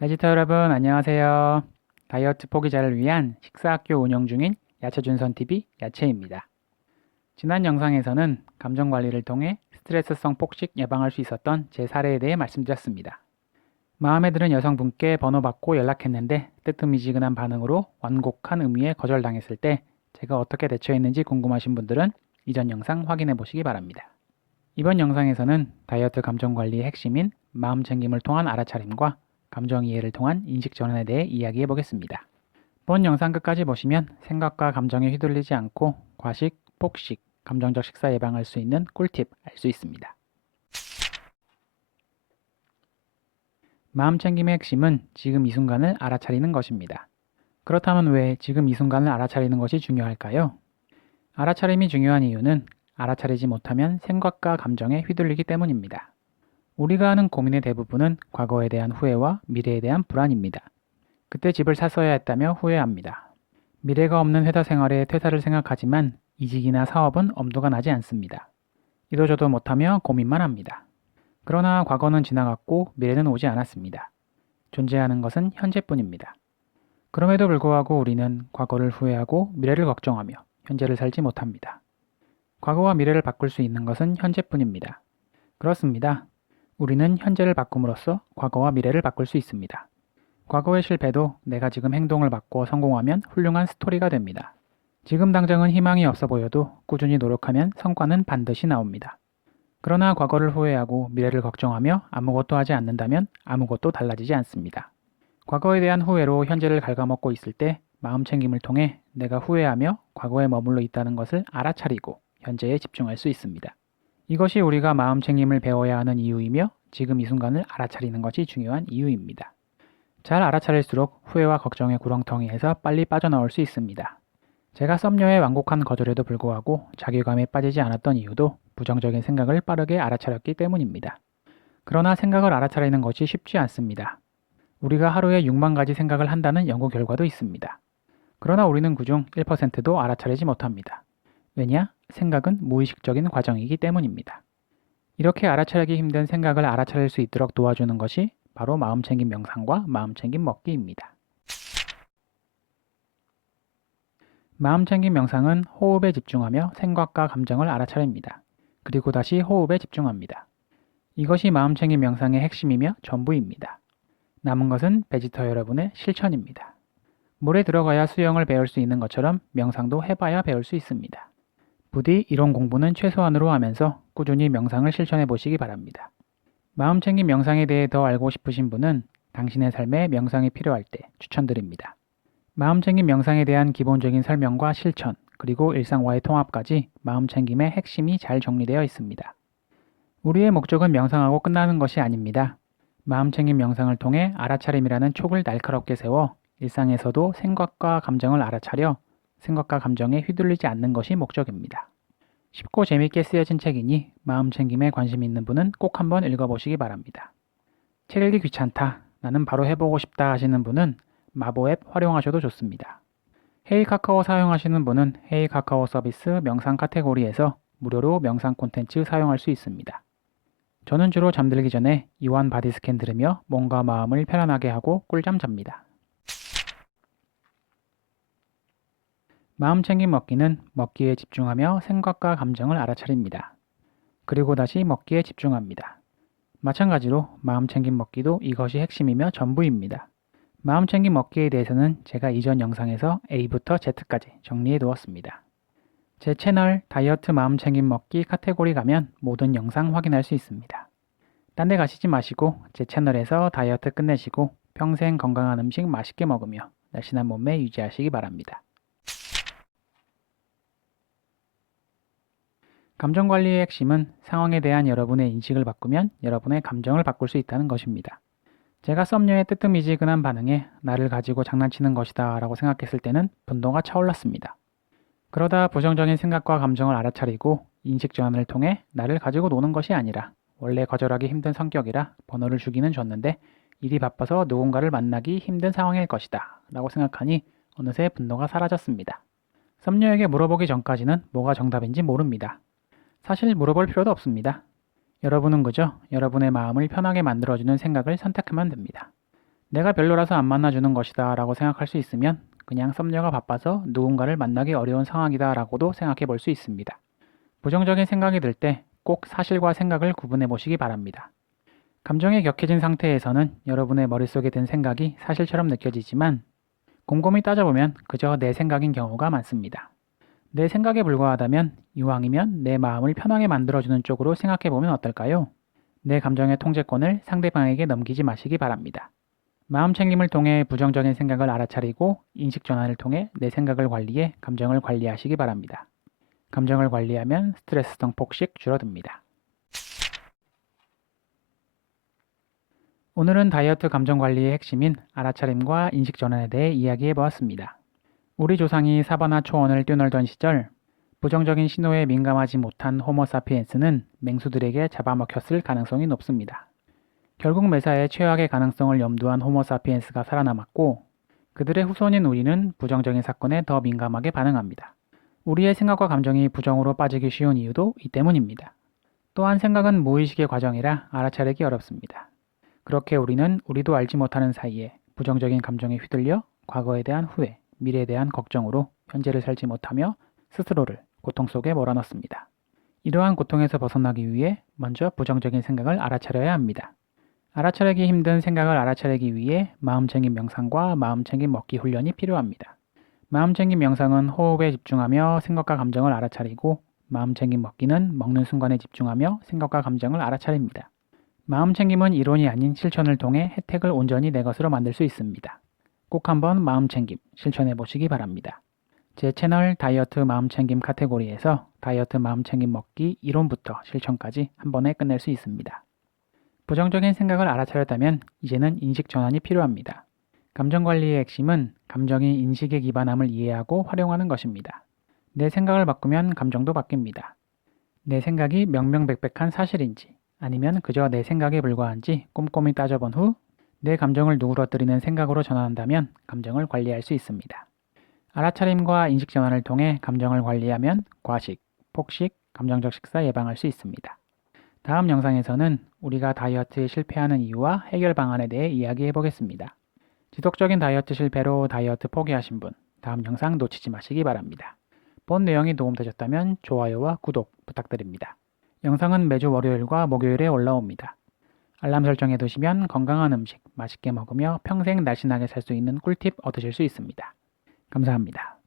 베지터 여러분 안녕하세요. 다이어트 포기자를 위한 식사학교 운영 중인 야채준선TV 야채입니다. 지난 영상에서는 감정관리를 통해 스트레스성 폭식 예방할 수 있었던 제 사례에 대해 말씀드렸습니다. 마음에 드는 여성분께 번호 받고 연락했는데 뜨뜻미지근한 반응으로 완곡한 의미에 거절당했을 때 제가 어떻게 대처했는지 궁금하신 분들은 이전 영상 확인해 보시기 바랍니다. 이번 영상에서는 다이어트 감정관리의 핵심인 마음 챙김을 통한 알아차림과 감정 이해를 통한 인식 전환에 대해 이야기해 보겠습니다. 본 영상 끝까지 보시면 생각과 감정에 휘둘리지 않고 과식, 폭식, 감정적 식사 예방할 수 있는 꿀팁 알 수 있습니다. 마음 챙김의 핵심은 지금 이 순간을 알아차리는 것입니다. 그렇다면 왜 지금 이 순간을 알아차리는 것이 중요할까요? 알아차림이 중요한 이유는 알아차리지 못하면 생각과 감정에 휘둘리기 때문입니다. 우리가 하는 고민의 대부분은 과거에 대한 후회와 미래에 대한 불안입니다. 그때 집을 샀어야 했다며 후회합니다. 미래가 없는 회사 생활에 퇴사를 생각하지만 이직이나 사업은 엄두가 나지 않습니다. 이도저도 못하며 고민만 합니다. 그러나 과거는 지나갔고 미래는 오지 않았습니다. 존재하는 것은 현재뿐입니다. 그럼에도 불구하고 우리는 과거를 후회하고 미래를 걱정하며 현재를 살지 못합니다. 과거와 미래를 바꿀 수 있는 것은 현재뿐입니다. 그렇습니다. 우리는 현재를 바꿈으로써 과거와 미래를 바꿀 수 있습니다. 과거의 실패도 내가 지금 행동을 바꿔 성공하면 훌륭한 스토리가 됩니다. 지금 당장은 희망이 없어 보여도 꾸준히 노력하면 성과는 반드시 나옵니다. 그러나 과거를 후회하고 미래를 걱정하며 아무것도 하지 않는다면 아무것도 달라지지 않습니다. 과거에 대한 후회로 현재를 갉아먹고 있을 때 마음 챙김을 통해 내가 후회하며 과거에 머물러 있다는 것을 알아차리고 현재에 집중할 수 있습니다. 이것이 우리가 마음 챙김을 배워야 하는 이유이며 지금 이 순간을 알아차리는 것이 중요한 이유입니다. 잘 알아차릴수록 후회와 걱정의 구렁텅이에서 빨리 빠져나올 수 있습니다. 제가 썸녀의 완곡한 거절에도 불구하고 자괴감에 빠지지 않았던 이유도 부정적인 생각을 빠르게 알아차렸기 때문입니다. 그러나 생각을 알아차리는 것이 쉽지 않습니다. 우리가 하루에 6만 가지 생각을 한다는 연구 결과도 있습니다. 그러나 우리는 그중 1%도 알아차리지 못합니다. 왜냐? 생각은 무의식적인 과정이기 때문입니다. 이렇게 알아차리기 힘든 생각을 알아차릴 수 있도록 도와주는 것이 바로 마음챙김 명상과 마음챙김 먹기입니다. 마음챙김 명상은 호흡에 집중하며 생각과 감정을 알아차립니다. 그리고 다시 호흡에 집중합니다. 이것이 마음챙김 명상의 핵심이며 전부입니다. 남은 것은 베지터 여러분의 실천입니다. 물에 들어가야 수영을 배울 수 있는 것처럼 명상도 해봐야 배울 수 있습니다. 부디 이론 공부는 최소한으로 하면서 꾸준히 명상을 실천해 보시기 바랍니다. 마음챙김 명상에 대해 더 알고 싶으신 분은 당신의 삶에 명상이 필요할 때 추천드립니다. 마음챙김 명상에 대한 기본적인 설명과 실천, 그리고 일상과의 통합까지 마음챙김의 핵심이 잘 정리되어 있습니다. 우리의 목적은 명상하고 끝나는 것이 아닙니다. 마음챙김 명상을 통해 알아차림이라는 촉을 날카롭게 세워 일상에서도 생각과 감정을 알아차려 생각과 감정에 휘둘리지 않는 것이 목적입니다. 쉽고 재밌게 쓰여진 책이니 마음챙김에 관심 있는 분은 꼭 한번 읽어보시기 바랍니다. 책 읽기 귀찮다, 나는 바로 해보고 싶다 하시는 분은 마보 앱 활용하셔도 좋습니다. 헤이 카카오 사용하시는 분은 헤이 카카오 서비스 명상 카테고리에서 무료로 명상 콘텐츠 사용할 수 있습니다. 저는 주로 잠들기 전에 이완 바디 스캔 들으며 몸과 마음을 편안하게 하고 꿀잠 잡니다. 마음챙김 먹기는 먹기에 집중하며 생각과 감정을 알아차립니다. 그리고 다시 먹기에 집중합니다. 마찬가지로 마음챙김 먹기도 이것이 핵심이며 전부입니다. 마음챙김 먹기에 대해서는 제가 이전 영상에서 A부터 Z까지 정리해 두었습니다. 제 채널 다이어트 마음챙김 먹기 카테고리 가면 모든 영상 확인할 수 있습니다. 딴 데 가시지 마시고 제 채널에서 다이어트 끝내시고 평생 건강한 음식 맛있게 먹으며 날씬한 몸매 유지하시기 바랍니다. 감정관리의 핵심은 상황에 대한 여러분의 인식을 바꾸면 여러분의 감정을 바꿀 수 있다는 것입니다. 제가 썸녀의 뜨뜻미지근한 반응에 나를 가지고 장난치는 것이다 라고 생각했을 때는 분노가 차올랐습니다. 그러다 부정적인 생각과 감정을 알아차리고 인식 전환을 통해 나를 가지고 노는 것이 아니라 원래 거절하기 힘든 성격이라 번호를 주기는 줬는데 일이 바빠서 누군가를 만나기 힘든 상황일 것이다 라고 생각하니 어느새 분노가 사라졌습니다. 썸녀에게 물어보기 전까지는 뭐가 정답인지 모릅니다. 사실 물어볼 필요도 없습니다. 여러분은 그저 여러분의 마음을 편하게 만들어주는 생각을 선택하면 됩니다. 내가 별로라서 안 만나주는 것이다 라고 생각할 수 있으면 그냥 썸녀가 바빠서 누군가를 만나기 어려운 상황이다 라고도 생각해 볼 수 있습니다. 부정적인 생각이 들 때 꼭 사실과 생각을 구분해 보시기 바랍니다. 감정이 격해진 상태에서는 여러분의 머릿속에 든 생각이 사실처럼 느껴지지만 곰곰이 따져보면 그저 내 생각인 경우가 많습니다. 내 생각에 불과하다면 이왕이면 내 마음을 편하게 만들어주는 쪽으로 생각해보면 어떨까요? 내 감정의 통제권을 상대방에게 넘기지 마시기 바랍니다. 마음 챙김을 통해 부정적인 생각을 알아차리고 인식 전환을 통해 내 생각을 관리해 감정을 관리하시기 바랍니다. 감정을 관리하면 스트레스성 폭식 줄어듭니다. 오늘은 다이어트 감정 관리의 핵심인 알아차림과 인식 전환에 대해 이야기해 보았습니다. 우리 조상이 사바나 초원을 뛰놀던 시절 부정적인 신호에 민감하지 못한 호모사피엔스는 맹수들에게 잡아먹혔을 가능성이 높습니다. 결국 매사에 최악의 가능성을 염두한 호모사피엔스가 살아남았고 그들의 후손인 우리는 부정적인 사건에 더 민감하게 반응합니다. 우리의 생각과 감정이 부정으로 빠지기 쉬운 이유도 이 때문입니다. 또한 생각은 무의식의 과정이라 알아차리기 어렵습니다. 그렇게 우리는 우리도 알지 못하는 사이에 부정적인 감정에 휘둘려 과거에 대한 후회, 미래에 대한 걱정으로 현재를 살지 못하며 스스로를 고통 속에 몰아넣습니다. 이러한 고통에서 벗어나기 위해 먼저 부정적인 생각을 알아차려야 합니다. 알아차리기 힘든 생각을 알아차리기 위해 마음챙김 명상과 마음챙김 먹기 훈련이 필요합니다. 마음챙김 명상은 호흡에 집중하며 생각과 감정을 알아차리고 마음챙김 먹기는 먹는 순간에 집중하며 생각과 감정을 알아차립니다. 마음챙김은 이론이 아닌 실천을 통해 혜택을 온전히 내 것으로 만들 수 있습니다. 꼭 한번 마음챙김 실천해 보시기 바랍니다. 제 채널 다이어트 마음챙김 카테고리에서 다이어트 마음챙김 먹기 이론부터 실천까지 한 번에 끝낼 수 있습니다. 부정적인 생각을 알아차렸다면 이제는 인식 전환이 필요합니다. 감정관리의 핵심은 감정이 인식에 기반함을 이해하고 활용하는 것입니다. 내 생각을 바꾸면 감정도 바뀝니다. 내 생각이 명명백백한 사실인지 아니면 그저 내 생각에 불과한지 꼼꼼히 따져본 후 내 감정을 누그러뜨리는 생각으로 전환한다면 감정을 관리할 수 있습니다. 알아차림과 인식 전환을 통해 감정을 관리하면 과식, 폭식, 감정적 식사 예방할 수 있습니다. 다음 영상에서는 우리가 다이어트에 실패하는 이유와 해결 방안에 대해 이야기해 보겠습니다. 지속적인 다이어트 실패로 다이어트 포기하신 분, 다음 영상 놓치지 마시기 바랍니다. 본 내용이 도움되셨다면 좋아요와 구독 부탁드립니다. 영상은 매주 월요일과 목요일에 올라옵니다. 알람 설정해 두시면 건강한 음식 맛있게 먹으며 평생 날씬하게 살 수 있는 꿀팁 얻으실 수 있습니다. 감사합니다.